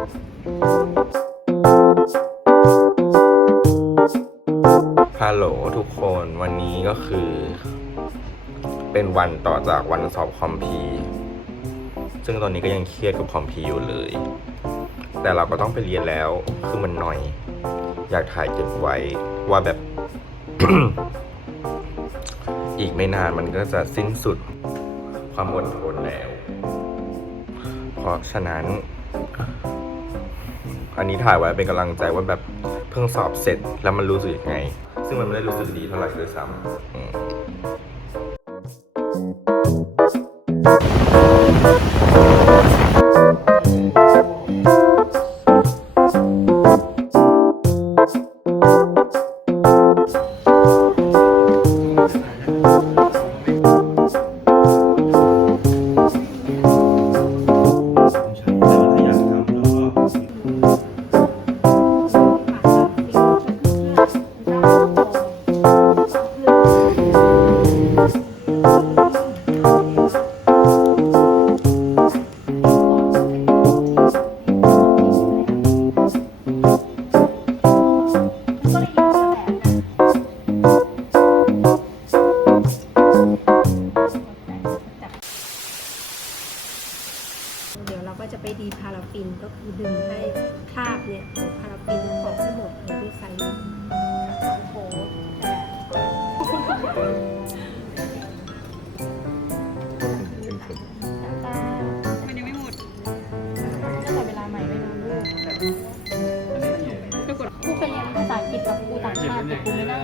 ฮัลโหลทุกคนวันนี้ก็คือ เป็นวันต่อจากวันสอบคอมพีซึ่งตอนนี้ก็ยังเครียดกับคอมพีอยู่เลย แต่เราก็ต้องไปเรียนแล้วคือมันหน่อย อยากถ่ายเก็บไว้ว่าแบบ อีกไม่นานมันก็จะสิ้นสุดความอดทนแล้ว เพราะฉะนั้น อันนี้ถ่ายไว้เป็นกำลังใจว่าแบบเพิ่งสอบเสร็จแล้วมันรู้สึกยังไง ซึ่งมันไม่ได้รู้สึกดีเท่าไหร่ด้วยซ้ำ ฟินก็คือดึงให้คราบเนี่ยของพาราฟินออกให้หมดเลยด้วยไซส์โอ้โหแต่มันยังไม่หมดก็แต่เวลาใหม่ด้วยนะลูกกูไปเรียนภาษาอังกฤษกับครูต่างชาติแต่กูไม่ได้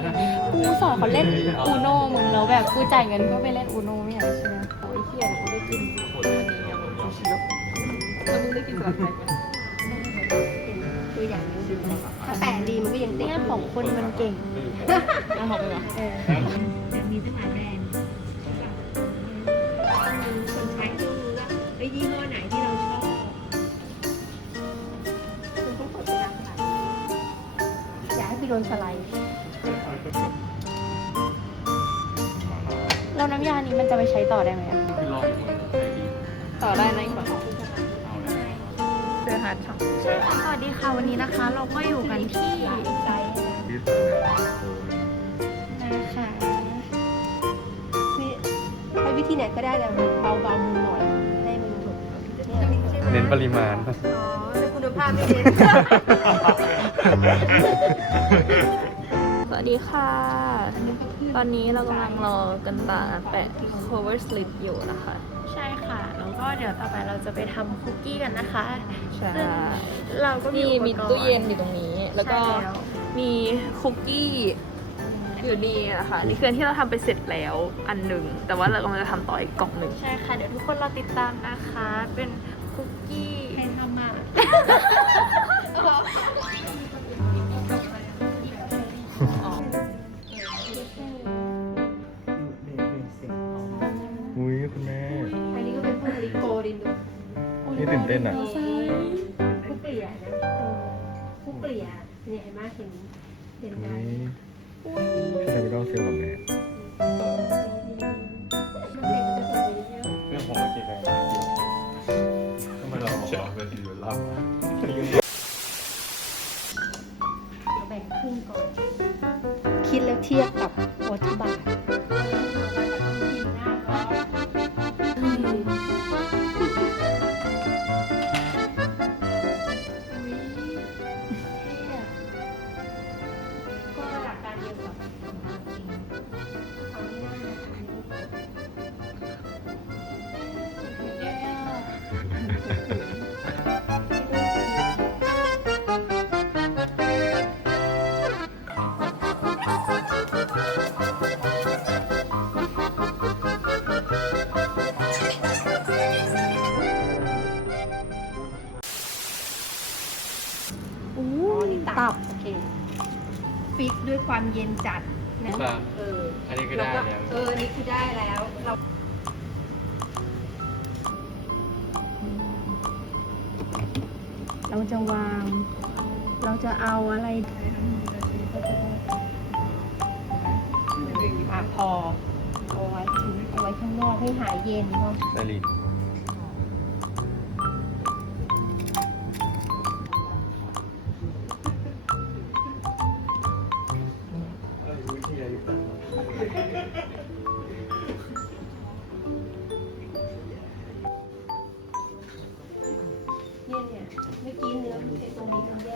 ครูสอนเขาเล่นอูโน่มึงแล้วแบบกูจ่ายเงินก็ไปเล่นอูโน่ไม่อยากเชื่อโอ้ยเฮียดกูได้กินคนนี้ แล้วมึงได้กินสลัดไหมเป็นตัวอย่างหนึงดีถ้าแปะดีมันก็ยังติดเนี่ยของคนมันเก่งเอาของไปก่อนเออแต่มีตั้งหลายแบรนด์คนใช้ที่รู้ว่าไอ้ยยี่ห้อไหนที่เราชอบคุณต้องกดไปตามขนาดอย่าให้ไปโดนสไลด์แล้วน้ำยานี้มันจะไปใช้ต่อได้ไหมอะต่อได้นะอีกฝั่ง เสื้อฮาร์ดช็อปใช่ค่ะ สวัสดีค่ะ วันนี้นะคะ เราก็อยู่กันที่นะคะคะใช้วิธีไหนก็ได้แต่เบาเบาๆมือหน่อยให้มันถูกเน้นปริมาณ อ๋อแต่คุณภาพไม่เน้น วัสดีค่ะ ตอนนี้เรากำลังรอกันตาแปะ cover slip อยู่นะคะ ใช่ค่ะ แล้วก็เดี๋ยวต่อไปเราจะไปทำคุกกี้กันนะคะใช่ซึ่งเราก็มีมีอุปมีกรณ์ตู้เย็นอยู่ตรงนี้ แล้วก็ใช่แล้วมีคุกกี้อยู่นี่นะคะนี่คืออนที่เราทำไปเสร็จแล้วอันหนึ่ง แต่ว่าเรากำลังจะทำต่ออีกกล่องหนึ่ง ใช่ค่ะ เดี๋ยวทุกคนรอติดตามนะคะ เป็น นี่ตื่นเต้นอะผู้เปลี่ยนนะเออผู้เปลี่ยนเนี่ยเห็นไหมเห็นเห็นได้ทำไมไม่ต้องเชื่อกับแม่เด็กจะสวยเยอะเรื่องของเก็บไว้ทำไมเราเฉาเป็นอยู่ล่ำเดี๋ยวแบ่งครึ่งก่อน คิดแล้วเทียบกับวัตถุบาท ฟิกด้วยความเย็นจัดนะเอออันนี้ก็แล้ได้วก็แล้ว เออ อันนี้คือได้แล้ว เราเราจะวาง เราจะเอาอะไรอะพอ เอาไว้เอาไว้ข้างนอกให้หายเย็นเนาะได้ลิน เนี่ยเนี่ยเมื่อกี้เนื้อมันไอ้ตรงนี้มันแย่มากเลย